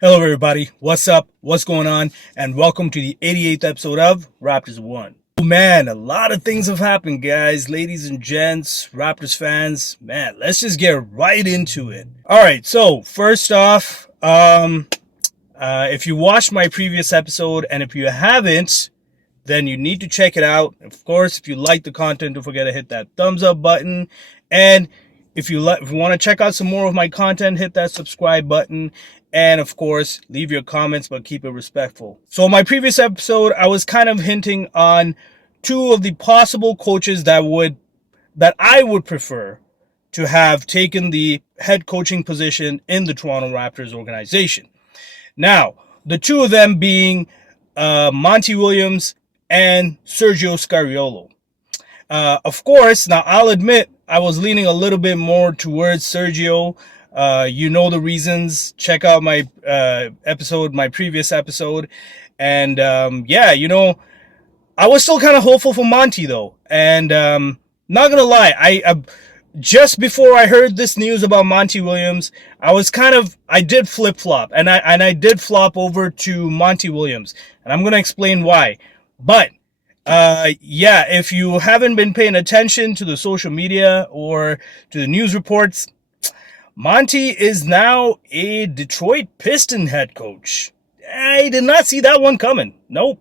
Hello, everybody. What's up? What's going on? And welcome to the 88th episode of Raptors 1. Oh, man, a lot of things have happened, guys, ladies and gents, Raptors fans. Man, let's just get right into it. All right, so first off, if you watched my previous episode and if you haven't, then you need to check it out. Of course, if you like the content, don't forget to hit that thumbs up button. And if you want to check out some more of my content, hit that subscribe button. And of course, leave your comments, but keep it respectful. So in my previous episode, I was kind of hinting on two of the possible coaches that I would prefer to have taken the head coaching position in the Toronto Raptors organization. Now, the two of them being Monty Williams and Sergio Scariolo. Of course, now I'll admit I was leaning a little bit more towards Sergio. You know the reasons. Check out my my previous episode. And I was still kind of hopeful for Monty though. And not gonna lie, I just before I heard this news about Monty Williams, I did flip flop, and I did flop over to Monty Williams, and I'm gonna explain why. But if you haven't been paying attention to the social media or to the news reports, Monty is now a Detroit Piston head coach. I did not see that one coming. Nope.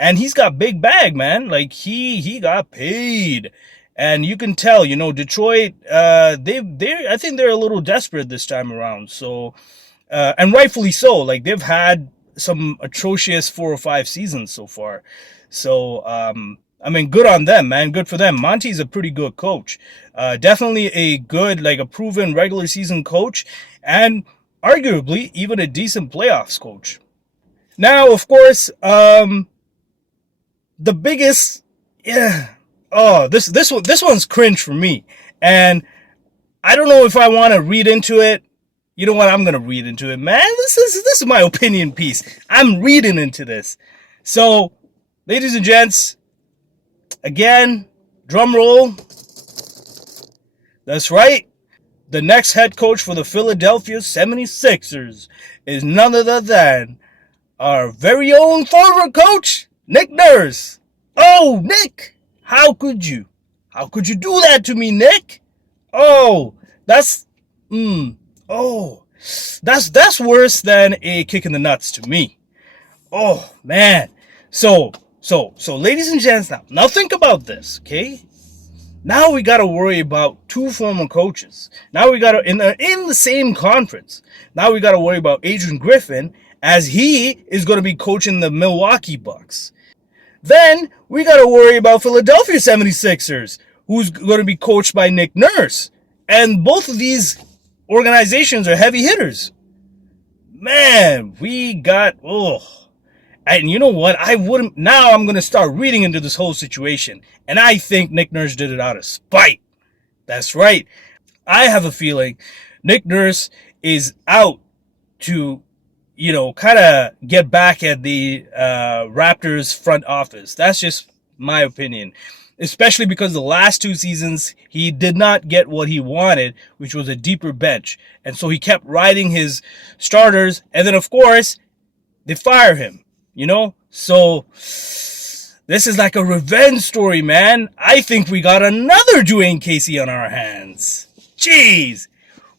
And he's got big bag, man. Like he got paid. And you can tell, Detroit, I think they're a little desperate this time around. So, and rightfully so. Like they've had some atrocious 4 or 5 seasons so far. So, good on them, man. Good for them. Monty's a pretty good coach. Definitely a good, a proven regular season coach, and arguably even a decent playoffs coach. Now, of course, the biggest, this one's cringe for me, and I don't know if I want to read into it. You know what? I'm gonna read into it, man. This is my opinion piece. I'm reading into this. So, ladies and gents, again, drum roll. That's right. The next head coach for the Philadelphia 76ers is none other than our very own former coach, Nick Nurse. Oh, Nick, how could you? How could you do that to me, Nick? Oh, that's worse than a kick in the nuts to me. Oh, man. So, ladies and gents, now think about this, okay? Now we got to worry about 2 former coaches. Now we got to, in the same conference, now we got to worry about Adrian Griffin, as he is going to be coaching the Milwaukee Bucks. Then we got to worry about Philadelphia 76ers, who's going to be coached by Nick Nurse. And both of these organizations are heavy hitters. Man, and you know what? Now I'm going to start reading into this whole situation. And I think Nick Nurse did it out of spite. That's right. I have a feeling Nick Nurse is out to, kind of get back at the Raptors front office. That's just my opinion. Especially because the last 2 seasons, he did not get what he wanted, which was a deeper bench. And so he kept riding his starters. And then, of course, they fire him. So this is like a revenge story, man. I think we got another Dwayne Casey on our hands. Jeez.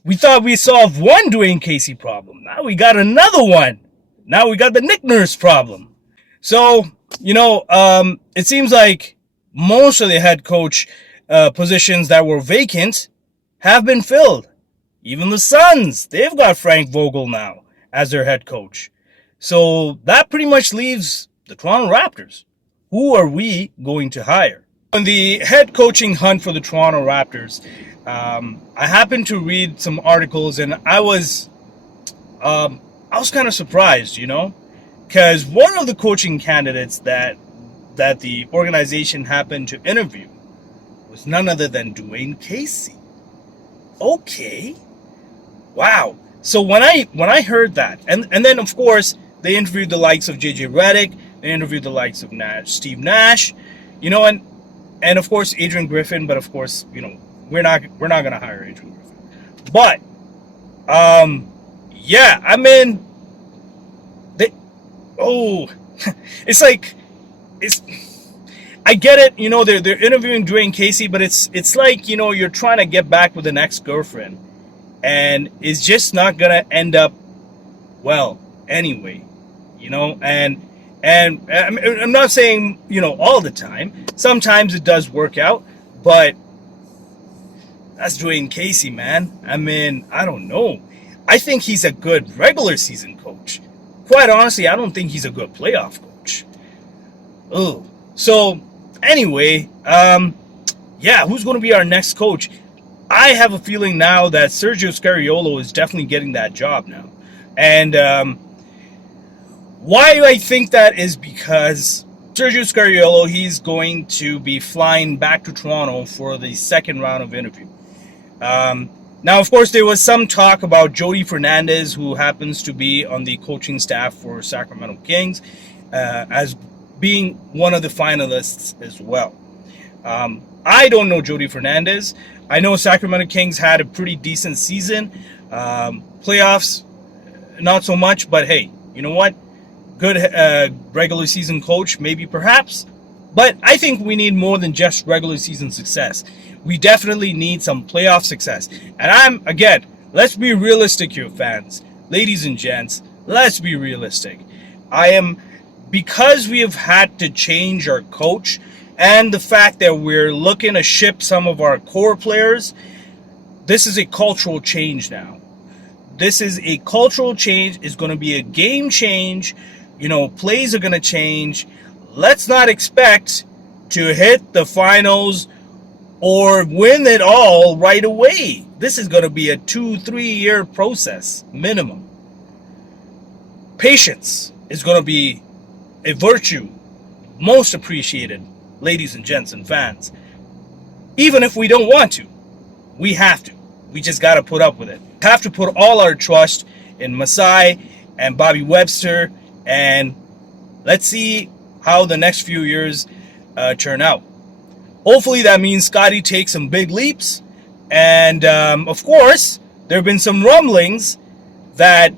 We thought we solved one Dwayne Casey problem. Now we got another one. Now we got the Nick Nurse problem. So, it seems like most of the head coach positions that were vacant have been filled. Even the Suns, they've got Frank Vogel now as their head coach. So that pretty much leaves the Toronto Raptors. Who are we going to hire? On the head coaching hunt for the Toronto Raptors, I happened to read some articles, and I was kind of surprised, because one of the coaching candidates that the organization happened to interview was none other than Dwayne Casey. Okay, wow. So when I heard that, and then of course they interviewed the likes of JJ Redick, they interviewed the likes of Steve Nash, and of course Adrian Griffin. But of course, we're not gonna hire Adrian Griffin. But Oh, it's like it's. I get it, they're interviewing Dwayne Casey, but it's like you're trying to get back with an ex girlfriend, and it's just not gonna end up well anyway, and I'm not saying all the time. Sometimes it does work out, but that's Dwayne Casey, man. I mean, I don't know. I think he's a good regular season coach. Quite honestly, I don't think he's a good playoff coach. Oh, so anyway, yeah, who's going to be our next coach? I have a feeling now that Sergio Scariolo is definitely getting that job now, and why I think that is because Sergio Scariolo, he's going to be flying back to Toronto for the second round of interview. Now, of course, there was some talk about Jody Fernandez, who happens to be on the coaching staff for Sacramento Kings, as being one of the finalists as well. I don't know Jody Fernandez. I know Sacramento Kings had a pretty decent season. Playoffs, not so much, but hey, you know what? Good regular season coach, maybe perhaps. But I think we need more than just regular season success. We definitely need some playoff success. And let's be realistic here, fans. Ladies and gents, let's be realistic. Because we have had to change our coach, and the fact that we're looking to ship some of our core players, this is a cultural change now. This is a cultural change. It's going to be a game change. Plays are going to change. Let's not expect to hit the finals or win it all right away. This is going to be a 2-3 year process minimum. Patience is going to be a virtue most appreciated, ladies and gents and fans. Even if we don't want to, we have to. We just got to put up with it. Have to put all our trust in Masai and Bobby Webster, and let's see how the next few years turn out. Hopefully that means Scotty takes some big leaps. And of course, there have been some rumblings that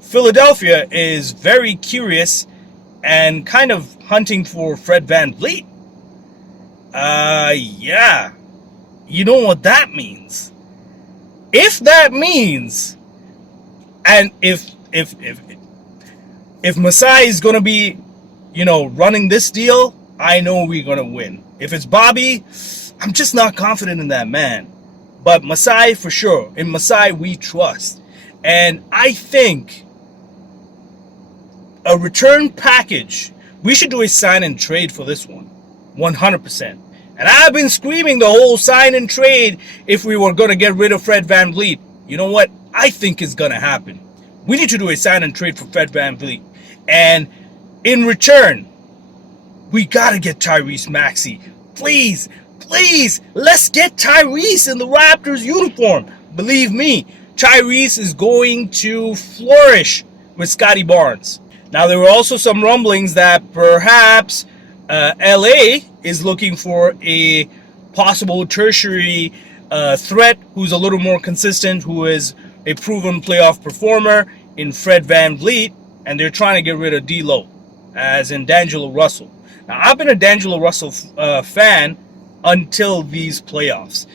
Philadelphia is very curious and kind of hunting for Fred VanVleet. Yeah. You know what that means? If that means, and if Masai is going to be, running this deal, I know we're going to win. If it's Bobby, I'm just not confident in that man. But Masai, for sure. In Masai, we trust. And I think a return package, we should do a sign and trade for this one. 100%. And I've been screaming the whole sign and trade if we were going to get rid of Fred VanVleet. You know what? I think it's going to happen. We need to do a sign and trade for Fred VanVleet. And in return, we got to get Tyrese Maxey. Please, let's get Tyrese in the Raptors uniform. Believe me, Tyrese is going to flourish with Scotty Barnes. Now, there were also some rumblings that perhaps LA is looking for a possible tertiary threat who's a little more consistent, who is a proven playoff performer in Fred VanVleet, and they're trying to get rid of D'Lo, as in D'Angelo Russell. Now, I've been a D'Angelo Russell fan until these playoffs.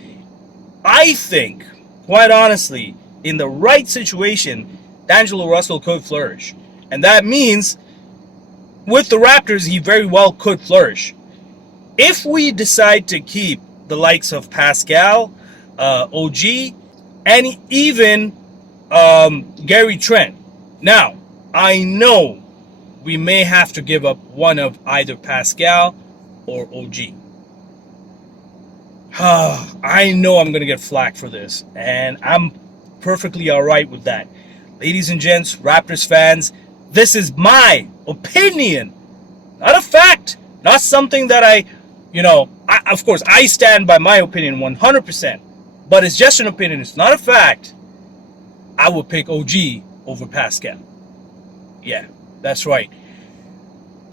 I think, quite honestly, in the right situation, D'Angelo Russell could flourish. And that means with the Raptors, he very well could flourish. If we decide to keep the likes of Pascal, OG, and even Gary Trent. Now, I know we may have to give up one of either Pascal or OG. I know I'm going to get flack for this, and I'm perfectly all right with that. Ladies and gents, Raptors fans, this is my opinion, not a fact, not something that of course, I stand by my opinion 100%, but it's just an opinion, it's not a fact. I would pick OG over Pascal. Yeah, that's right.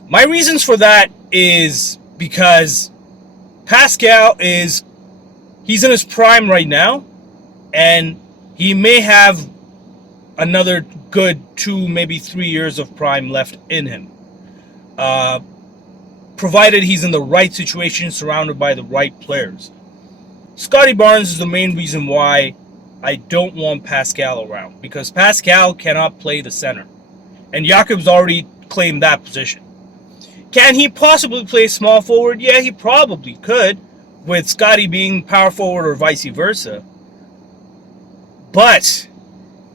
My reasons for that is because Pascal he's in his prime right now, and he may have another good 2, maybe 3 years of prime left in him. Provided he's in the right situation, surrounded by the right players. Scottie Barnes is the main reason why I don't want Pascal around, because Pascal cannot play the center. And Jakob's already claimed that position. Can he possibly play small forward? Yeah, he probably could, with Scottie being power forward or vice versa. But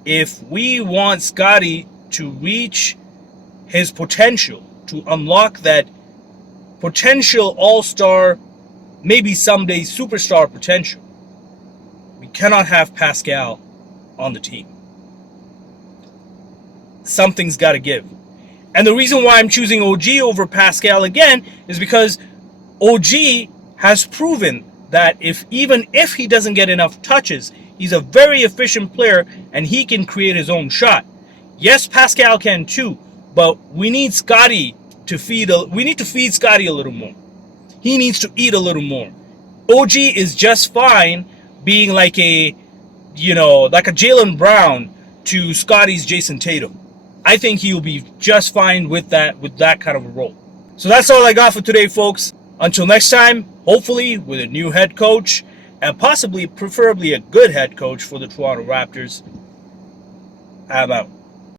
if we want Scottie to reach his potential, to unlock that potential all-star, maybe someday superstar potential, we cannot have Pascal on the team. Something's got to give. And the reason why I'm choosing OG over Pascal again is because OG has proven that even if he doesn't get enough touches, he's a very efficient player and he can create his own shot. Yes, Pascal can too, but we need Scottie to feed. We need to feed Scottie a little more. He needs to eat a little more. OG is just fine being like a Jaylen Brown to Scottie's Jason Tatum. I think he'll be just fine with that kind of a role. So that's all I got for today, folks. Until next time, hopefully with a new head coach and preferably a good head coach for the Toronto Raptors. I'm out.